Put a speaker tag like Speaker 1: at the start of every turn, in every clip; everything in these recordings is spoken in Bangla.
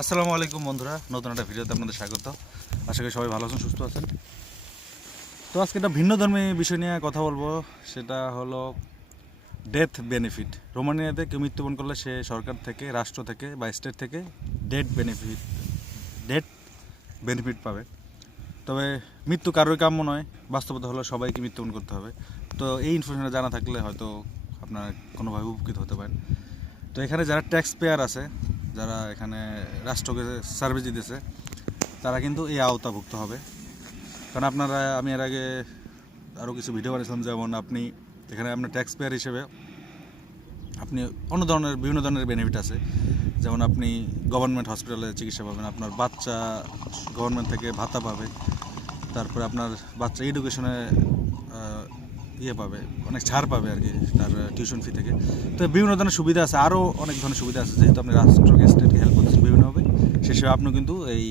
Speaker 1: আসসালামু আলাইকুম বন্ধুরা, নতুন একটা ভিডিওতে আপনাদের স্বাগত। আশা করি সবাই ভালো আছেন, সুস্থ আছেন। তো আজকে একটা ভিন্ন ধর্মী বিষয় নিয়ে কথা বলব, সেটা হলো ডেথ বেনিফিট রোমানিয়াতে কেউ মৃত্যুবরণ করলে সে সরকার থেকে, রাষ্ট্র থেকে বা স্টেট থেকে ডেথ বেনিফিট ডেথ বেনিফিট পাবে। তবে মৃত্যু কারোর কাম্য নয়, বাস্তবতা হলো সবাইকে মৃত্যুবরণ করতে হবে। তো এই ইনফরমেশনটা জানা থাকলে হয়তো আপনারা কোনোভাবে উপকৃত হতে পারেন। তো এখানে যারা ট্যাক্স পেয়ার আছে যারা এখানে রাষ্ট্রকে সার্ভিস দিতেছে, তারা কিন্তু এই আওতাভুক্ত হবে। কারণ আপনারা, আমি এর আগে আরও কিছু ভিডিও বানিয়েছিলাম, যেমন আপনি এখানে আপনার ট্যাক্স পেয়ার হিসেবে আপনি অন্য ধরনের, বিভিন্ন ধরনের বেনিফিট আছে। যেমন আপনি গভর্নমেন্ট হসপিটালে চিকিৎসা পাবেন, আপনার বাচ্চা গভর্নমেন্ট থেকে ভাতা পাবে, তারপরে আপনার বাচ্চা এডুকেশনে ইয়ে পাবে, অনেক ছাড় পাবে আর কি তার টিউশন ফি থেকে। তো বিভিন্ন ধরনের সুবিধা আছে আরও অনেক ধরনের সুবিধা আছে, যেহেতু আপনি রাষ্ট্রকে স্টেটকে হেল্প করতেছেন বিভিন্নভাবে সে হিসেবে আপনি কিন্তু এই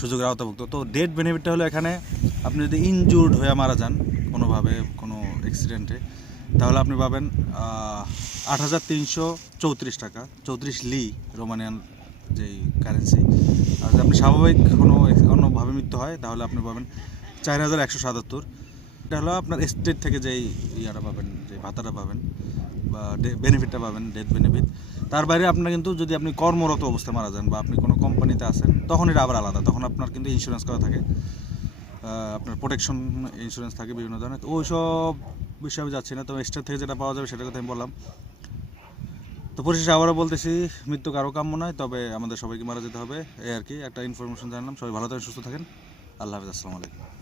Speaker 1: সুযোগের আওতাভুক্ত। তো ডেট বেনিফিটটা হলো এখানে আপনি যদি ইনজুর্ড হয়ে মারা যান কোনোভাবে, কোনো অ্যাক্সিডেন্টে তাহলে আপনি পাবেন আট হাজার তিনশো চৌত্রিশ টাকা, চৌত্রিশ লি রোমানিয়ান যেই কারেন্সি আর যদি আপনি স্বাভাবিক কোনো অন্যভাবে মৃত্যু হয়, তাহলে আপনি পাবেন চার হাজার একশো সাতাত্তর। এটা হলো আপনার স্টেট থেকে যেই ইয়াটা পাবেন যে ভাতাটা পাবেন বা বেনিফিটটা পাবেন ডেথ বেনিফিট তার বাইরে আপনার কিন্তু যদি আপনি কর্মরত অবস্থায় মারা যান বা আপনি কোনো কোম্পানিতে আসেন তখন এটা আবার আলাদা। তখন আপনার কিন্তু ইন্স্যুরেন্স করা থাকে। আপনার প্রোটেকশন ইন্স্যুরেন্স থাকে বিভিন্ন ধরনের। তো ওই সব বিষয়ে আমি যাচ্ছি না। তবে স্টেট থেকে যেটা পাওয়া যাবে সেটার কথা আমি বললাম। তো পরিশেষে আবারও বলতেছি, মৃত্যু কারও কাম্য নয়, তবে আমাদের সবাইকে মারা যেতে হবে। এই আর কি, একটা ইনফরমেশন জানলাম। সবাই ভালো থাকেন, সুস্থ থাকেন। আল্লাহ হাফিজ, আসসালামু আলাইকুম।